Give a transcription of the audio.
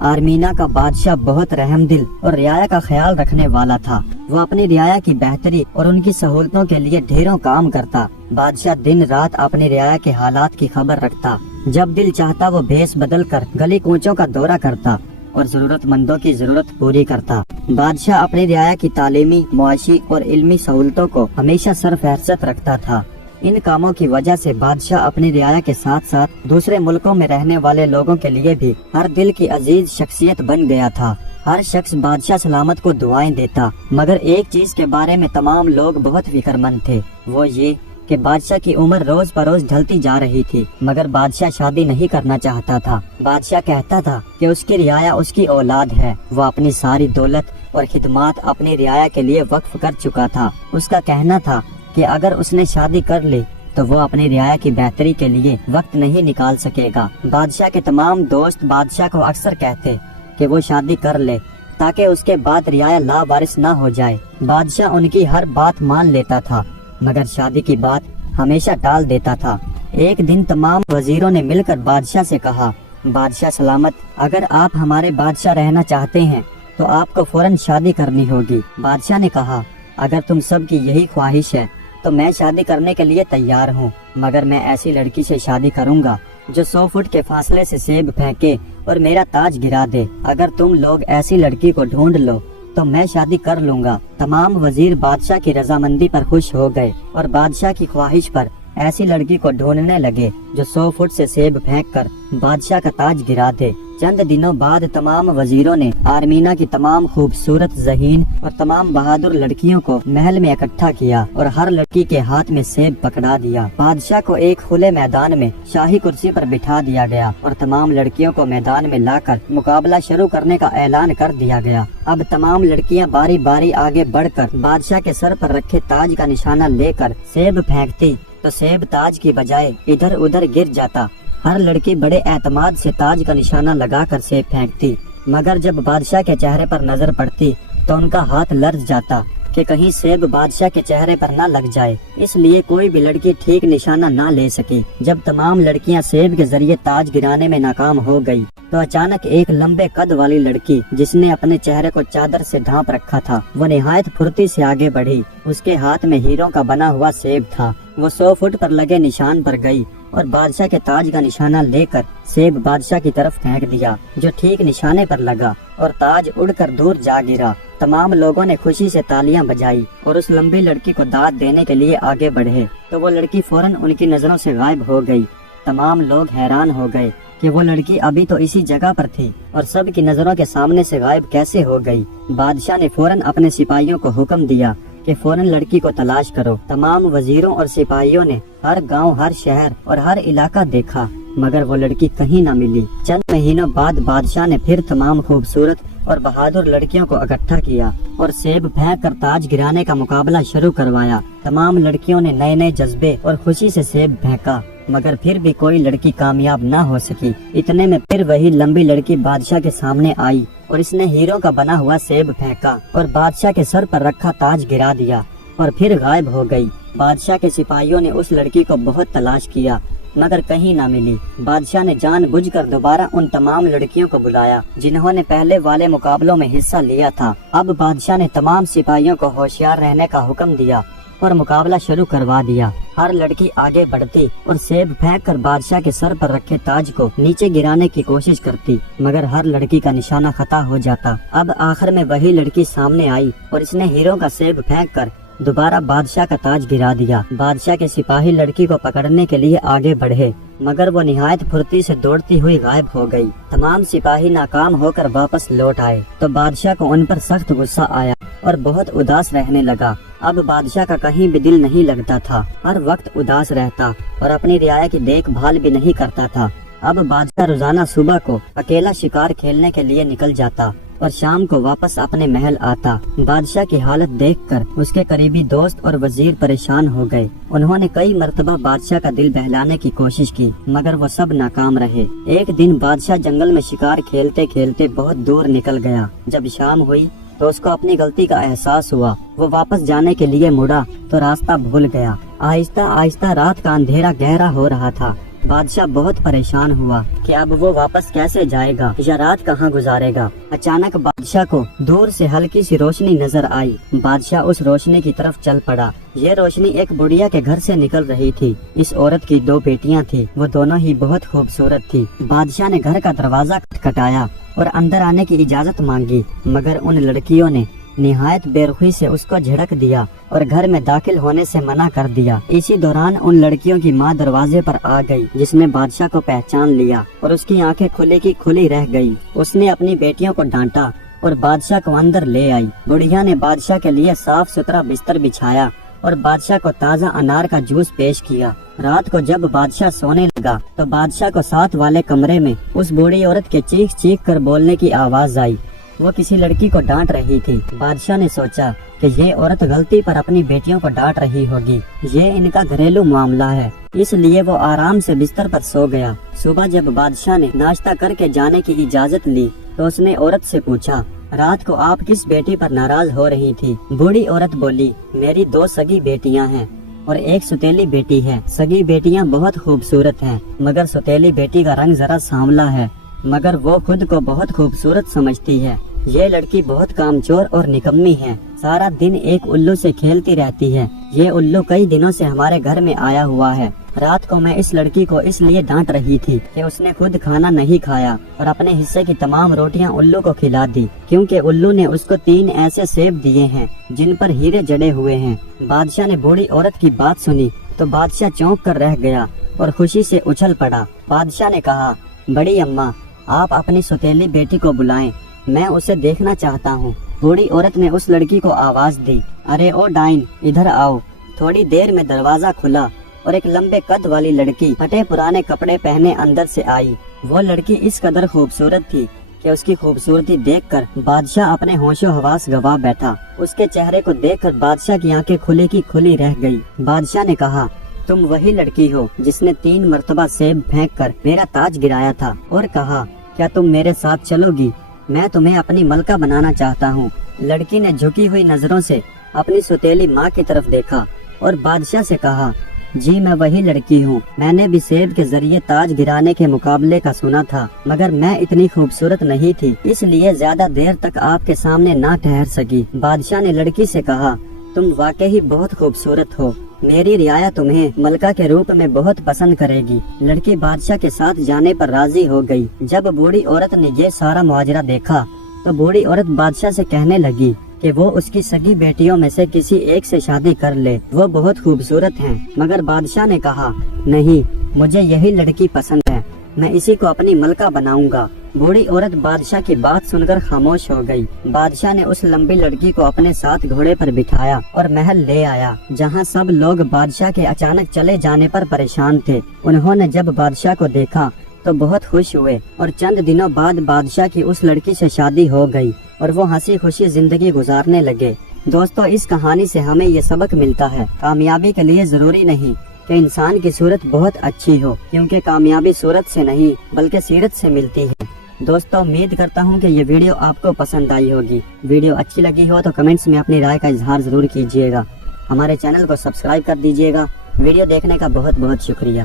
آرمینا کا بادشاہ بہت رحم دل اور رعایا کا خیال رکھنے والا تھا۔ وہ اپنی رعایا کی بہتری اور ان کی سہولتوں کے لیے ڈھیروں کام کرتا۔ بادشاہ دن رات اپنی رعایا کے حالات کی خبر رکھتا۔ جب دل چاہتا وہ بھیس بدل کر گلی کوچوں کا دورہ کرتا اور ضرورت مندوں کی ضرورت پوری کرتا۔ بادشاہ اپنی رعایا کی تعلیمی، معاشی اور علمی سہولتوں کو ہمیشہ سرفہرست رکھتا تھا۔ ان کاموں کی وجہ سے بادشاہ اپنی رعایا کے ساتھ ساتھ دوسرے ملکوں میں رہنے والے لوگوں کے لیے بھی ہر دل کی عزیز شخصیت بن گیا تھا۔ ہر شخص بادشاہ سلامت کو دعائیں دیتا، مگر ایک چیز کے بارے میں تمام لوگ بہت فکر مند تھے، وہ یہ کہ بادشاہ کی عمر روز بروز ڈھلتی جا رہی تھی، مگر بادشاہ شادی نہیں کرنا چاہتا تھا۔ بادشاہ کہتا تھا کہ اس کی رعایا اس کی اولاد ہے، وہ اپنی ساری دولت اور خدمات اپنی رعایا کے لیے وقف کر چکا تھا۔ اس کا کہنا تھا کہ اگر اس نے شادی کر لی تو وہ اپنی رعایا کی بہتری کے لیے وقت نہیں نکال سکے گا۔ بادشاہ کے تمام دوست بادشاہ کو اکثر کہتے کہ وہ شادی کر لے تاکہ اس کے بعد رعایا لاوارث نہ ہو جائے۔ بادشاہ ان کی ہر بات مان لیتا تھا، مگر شادی کی بات ہمیشہ ٹال دیتا تھا۔ ایک دن تمام وزیروں نے مل کر بادشاہ سے کہا، بادشاہ سلامت، اگر آپ ہمارے بادشاہ رہنا چاہتے ہیں تو آپ کو فوراً شادی کرنی ہوگی۔ بادشاہ نے کہا، اگر تم سب کی یہی خواہش ہے تو میں شادی کرنے کے لیے تیار ہوں، مگر میں ایسی لڑکی سے شادی کروں گا جو 100 فٹ کے فاصلے سے سیب پھینکے اور میرا تاج گرا دے۔ اگر تم لوگ ایسی لڑکی کو ڈھونڈ لو تو میں شادی کر لوں گا۔ تمام وزیر بادشاہ کی رضامندی پر خوش ہو گئے اور بادشاہ کی خواہش پر ایسی لڑکی کو ڈھونڈنے لگے جو 100 فٹ سے سیب پھینک کر بادشاہ کا تاج گرا دے۔ چند دنوں بعد تمام وزیروں نے آرمینا کی تمام خوبصورت، ذہین اور تمام بہادر لڑکیوں کو محل میں اکٹھا کیا اور ہر لڑکی کے ہاتھ میں سیب پکڑا دیا۔ بادشاہ کو ایک کھلے میدان میں شاہی کرسی پر بٹھا دیا گیا اور تمام لڑکیوں کو میدان میں لا کر مقابلہ شروع کرنے کا اعلان کر دیا گیا۔ اب تمام لڑکیاں باری باری آگے بڑھ کر بادشاہ کے سر پر رکھے تاج کا نشانہ لے کر سیب پھینکتی تو سیب تاج کی بجائے ادھر ادھر گر جاتا۔ ہر لڑکی بڑے اعتماد سے تاج کا نشانہ لگا کر سیب پھینکتی، مگر جب بادشاہ کے چہرے پر نظر پڑتی تو ان کا ہاتھ لرز جاتا کہ کہیں سیب بادشاہ کے چہرے پر نہ لگ جائے، اس لیے کوئی بھی لڑکی ٹھیک نشانہ نہ لے سکی۔ جب تمام لڑکیاں سیب کے ذریعے تاج گرانے میں ناکام ہو گئی تو اچانک ایک لمبے قد والی لڑکی جس نے اپنے چہرے کو چادر سے ڈھانپ رکھا تھا، وہ نہایت پھرتی سے آگے بڑھی۔ اس کے ہاتھ میں ہیروں کا بنا ہوا سیب تھا۔ وہ 100 فٹ پر لگے نشان پر گئی اور بادشاہ کے تاج کا نشانہ لے کر سیب بادشاہ کی طرف پھینک دیا، جو ٹھیک نشانے پر لگا اور تاج اڑ کر دور جا گرا۔ تمام لوگوں نے خوشی سے تالیاں بجائی اور اس لمبی لڑکی کو داد دینے کے لیے آگے بڑھے تو وہ لڑکی فوراً ان کی نظروں سے غائب ہو گئی۔ تمام لوگ حیران ہو گئے کہ وہ لڑکی ابھی تو اسی جگہ پر تھی اور سب کی نظروں کے سامنے سے غائب کیسے ہو گئی۔ بادشاہ نے فوراً اپنے سپاہیوں کو حکم دیا کہ فوراً لڑکی کو تلاش کرو۔ تمام وزیروں اور سپاہیوں نے ہر گاؤں، ہر شہر اور ہر علاقہ دیکھا، مگر وہ لڑکی کہیں نہ ملی۔ چند مہینوں بعد بادشاہ نے پھر تمام خوبصورت اور بہادر لڑکیوں کو اکٹھا کیا اور سیب پھینک کر تاج گرانے کا مقابلہ شروع کروایا۔ تمام لڑکیوں نے نئے نئے جذبے اور خوشی سے سیب پھینکا، مگر پھر بھی کوئی لڑکی کامیاب نہ ہو سکی۔ اتنے میں پھر وہی لمبی لڑکی بادشاہ کے سامنے آئی اور اس نے ہیروں کا بنا ہوا سیب پھینکا اور بادشاہ کے سر پر رکھا تاج گرا دیا اور پھر غائب ہو گئی۔ بادشاہ کے سپاہیوں نے اس لڑکی کو بہت تلاش کیا، مگر کہیں نہ ملی۔ بادشاہ نے جان بوجھ کر دوبارہ ان تمام لڑکیوں کو بلایا جنہوں نے پہلے والے مقابلوں میں حصہ لیا تھا۔ اب بادشاہ نے تمام سپاہیوں کو ہوشیار رہنے کا حکم دیا اور مقابلہ شروع کروا دیا۔ ہر لڑکی آگے بڑھتی اور سیب پھینک کر بادشاہ کے سر پر رکھے تاج کو نیچے گرانے کی کوشش کرتی، مگر ہر لڑکی کا نشانہ خطا ہو جاتا۔ اب آخر میں وہی لڑکی سامنے آئی اور اس نے ہیروں کا سیب پھینک کر دوبارہ بادشاہ کا تاج گرا دیا۔ بادشاہ کے سپاہی لڑکی کو پکڑنے کے لیے آگے بڑھے، مگر وہ نہایت پھرتی سے دوڑتی ہوئی غائب ہو گئی۔ تمام سپاہی ناکام ہو کر واپس لوٹ آئے تو بادشاہ کو ان پر سخت غصہ آیا اور بہت اداس رہنے لگا۔ اب بادشاہ کا کہیں بھی دل نہیں لگتا تھا، ہر وقت اداس رہتا اور اپنی رعایا کی دیکھ بھال بھی نہیں کرتا تھا۔ اب بادشاہ روزانہ صبح کو اکیلا شکار کھیلنے کے لیے نکل جاتا اور شام کو واپس اپنے محل آتا۔ بادشاہ کی حالت دیکھ کر اس کے قریبی دوست اور وزیر پریشان ہو گئے۔ انہوں نے کئی مرتبہ بادشاہ کا دل بہلانے کی کوشش کی، مگر وہ سب ناکام رہے۔ ایک دن بادشاہ جنگل میں شکار کھیلتے کھیلتے بہت دور نکل گیا۔ جب شام ہوئی تو اس کو اپنی غلطی کا احساس ہوا۔ وہ واپس جانے کے لیے مڑا تو راستہ بھول گیا۔ آہستہ آہستہ رات کا اندھیرا گہرا ہو رہا تھا بادشاہ بہت پریشان ہوا کہ اب وہ واپس کیسے جائے گا یا رات کہاں گزارے گا۔ اچانک بادشاہ کو دور سے ہلکی سی روشنی نظر آئی۔ بادشاہ اس روشنی کی طرف چل پڑا۔ یہ روشنی ایک بڑھیا کے گھر سے نکل رہی تھی۔ اس عورت کی 2 بیٹیاں تھی، وہ دونوں ہی بہت خوبصورت تھی۔ بادشاہ نے گھر کا دروازہ کھٹکھٹایا اور اندر آنے کی اجازت مانگی، مگر ان لڑکیوں نے نہایت بے رخی سے اس کو جھڑک دیا اور گھر میں داخل ہونے سے منع کر دیا۔ اسی دوران ان لڑکیوں کی ماں دروازے پر آ گئی، جس نے بادشاہ کو پہچان لیا اور اس کی آنکھیں کھلی کی کھلی رہ گئی۔ اس نے اپنی بیٹیوں کو ڈانٹا اور بادشاہ کو اندر لے آئی۔ بڑھیا نے بادشاہ کے لیے صاف ستھرا بستر بچھایا اور بادشاہ کو تازہ انار کا جوس پیش کیا۔ رات کو جب بادشاہ سونے لگا تو بادشاہ کو ساتھ والے کمرے میں اس بوڑھی عورت کے چیخ چیخ کر بولنے کی آواز آئی۔ وہ کسی لڑکی کو ڈانٹ رہی تھی۔ بادشاہ نے سوچا کہ یہ عورت غلطی پر اپنی بیٹیوں کو ڈانٹ رہی ہوگی، یہ ان کا گھریلو معاملہ ہے، اس لیے وہ آرام سے بستر پر سو گیا۔ صبح جب بادشاہ نے ناشتہ کر کے جانے کی اجازت لی تو اس نے عورت سے پوچھا، رات کو آپ کس بیٹی پر ناراض ہو رہی تھی؟ بوڑھی عورت بولی، میری 2 سگی بیٹیاں ہیں اور ایک ستیلی بیٹی ہے۔ سگی بیٹیاں بہت خوبصورت ہیں، مگر ستیلی بیٹی کا رنگ ذرا سانولا ہے، مگر وہ خود کو بہت خوبصورت سمجھتی ہے۔ یہ لڑکی بہت کامچور اور نکمی ہے، سارا دن ایک الو سے کھیلتی رہتی ہے۔ یہ الو کئی دنوں سے ہمارے گھر میں آیا ہوا ہے۔ رات کو میں اس لڑکی کو اس لیے ڈانٹ رہی تھی کہ اس نے خود کھانا نہیں کھایا اور اپنے حصے کی تمام روٹیاں الو کو کھلا دی، کیونکہ الو نے اس کو 3 ایسے سیب دیے ہیں جن پر ہیرے جڑے ہوئے ہیں۔ بادشاہ نے بوڑھی عورت کی بات سنی تو بادشاہ چونک کر رہ گیا اور خوشی سے اچھل پڑا۔ بادشاہ نے کہا، بڑی اماں، آپ اپنی ستیلی بیٹی کو بلائیں، میں اسے دیکھنا چاہتا ہوں۔ بوڑھی عورت نے اس لڑکی کو آواز دی، ارے او ڈائن، ادھر آؤ۔ تھوڑی دیر میں دروازہ کھلا اور ایک لمبے قد والی لڑکی پھٹے پرانے کپڑے پہنے اندر سے آئی۔ وہ لڑکی اس قدر خوبصورت تھی کہ اس کی خوبصورتی دیکھ کر بادشاہ اپنے ہوش و حواس گوا بیٹھا۔ اس کے چہرے کو دیکھ کر بادشاہ کی آنکھیں کھلی کی کھلی رہ گئی۔ بادشاہ نے کہا، تم وہی لڑکی ہو جس نے 3 مرتبہ سیب پھینک کر میرا تاج گرایا تھا اور کہا، کیا تم میرے ساتھ چلو گی؟ میں تمہیں اپنی ملکہ بنانا چاہتا ہوں۔ لڑکی نے جھکی ہوئی نظروں سے اپنی ستیلی ماں کی طرف دیکھا اور بادشاہ سے کہا، جی میں وہی لڑکی ہوں، میں نے بھی سیب کے ذریعے تاج گرانے کے مقابلے کا سنا تھا، مگر میں اتنی خوبصورت نہیں تھی، اس لیے زیادہ دیر تک آپ کے سامنے نہ ٹھہر سکی۔ بادشاہ نے لڑکی سے کہا، تم واقعی بہت خوبصورت ہو، میری رعایا تمہیں ملکہ کے روپ میں بہت پسند کرے گی۔ لڑکی بادشاہ کے ساتھ جانے پر راضی ہو گئی۔ جب بوڑھی عورت نے یہ سارا ماجرا دیکھا تو بوڑھی عورت بادشاہ سے کہنے لگی کہ وہ اس کی سگی بیٹیوں میں سے کسی ایک سے شادی کر لے، وہ بہت خوبصورت ہیں۔ مگر بادشاہ نے کہا، نہیں، مجھے یہی لڑکی پسند ہے، میں اسی کو اپنی ملکہ بناؤں گا۔ بوڑھی عورت بادشاہ کی بات سن کر خاموش ہو گئی۔ بادشاہ نے اس لمبی لڑکی کو اپنے ساتھ گھوڑے پر بٹھایا اور محل لے آیا، جہاں سب لوگ بادشاہ کے اچانک چلے جانے پر پریشان تھے۔ انہوں نے جب بادشاہ کو دیکھا تو بہت خوش ہوئے اور چند دنوں بعد بادشاہ کی اس لڑکی سے شادی ہو گئی اور وہ ہنسی خوشی زندگی گزارنے لگے۔ دوستو، اس کہانی سے ہمیں یہ سبق ملتا ہے، کامیابی کے لیے ضروری نہیں کہ انسان کی صورت بہت اچھی ہو، کیونکہ کامیابی صورت سے نہیں بلکہ سیرت سے ملتی ہے۔ دوستو، امید کرتا ہوں کہ یہ ویڈیو آپ کو پسند آئی ہوگی۔ ویڈیو اچھی لگی ہو تو کمنٹس میں اپنی رائے کا اظہار ضرور کیجیے گا۔ ہمارے چینل کو سبسکرائب کر دیجیے گا۔ ویڈیو دیکھنے کا بہت بہت شکریہ۔